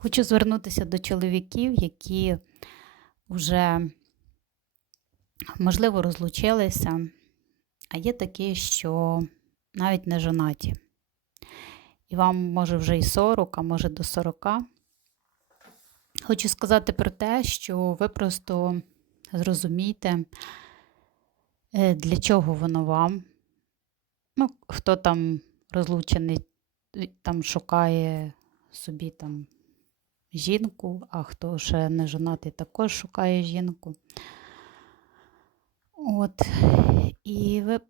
Хочу звернутися до чоловіків, які вже, можливо, розлучилися, а є такі, що навіть не жонаті. І вам може вже і 40, а може до 40. Хочу сказати про те, що ви просто зрозумійте, е, для чого воно вам. Ну, хто там розлучений, там шукає собі там жінку, а хто ще не жонатий, також шукає жінку. От. І ви,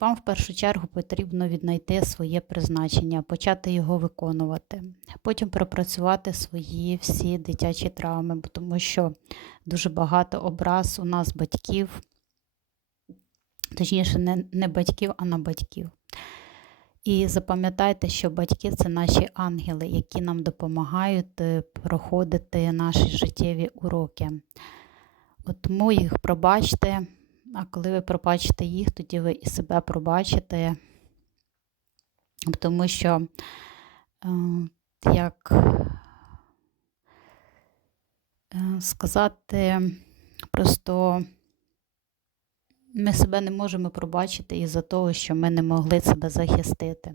вам в першу чергу потрібно віднайти своє призначення, почати його виконувати, потім пропрацювати свої всі дитячі травми, тому що дуже багато образ у нас батьків, точніше, не, не батьків, а на батьків. І запам'ятайте, що батьки це наші ангели, які нам допомагають е, проходити наші життєві уроки. От тому їх пробачте, а коли ви пробачите їх, тоді ви і себе пробачите, тому що, е, як е, сказати, просто ми себе не можемо пробачити із-за того, що ми не могли себе захистити.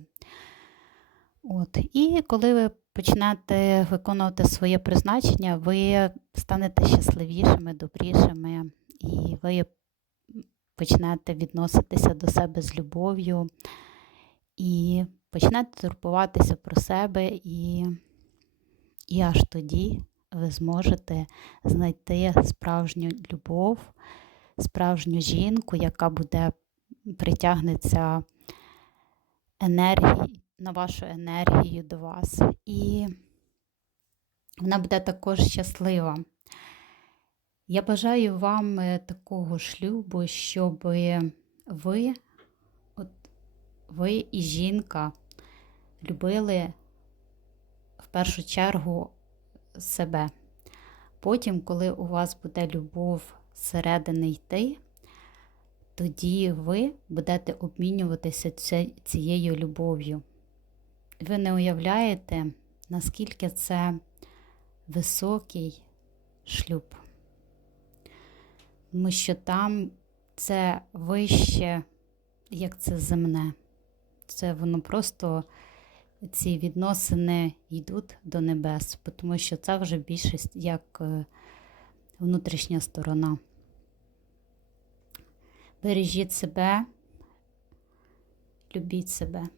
От. І коли ви почнете виконувати своє призначення, ви станете щасливішими, добрішими, і ви почнете відноситися до себе з любов'ю, і почнете турбуватися про себе, і, і аж тоді ви зможете знайти справжню любов справжню жінку, яка буде притягнеться енергії, на вашу енергію до вас. І вона буде також щаслива. Я бажаю вам е, такого шлюбу, щоб ви, от ви і жінка любили в першу чергу себе. Потім, коли у вас буде любов зсередини йти, тоді ви будете обмінюватися цією любов'ю. Ви не уявляєте, наскільки це високий шлюб. Тому що там це вище, як це земне. Це воно просто ці відносини йдуть до небес, тому що це вже більшість як е, внутрішня сторона. Бережіть себе, любіть себе.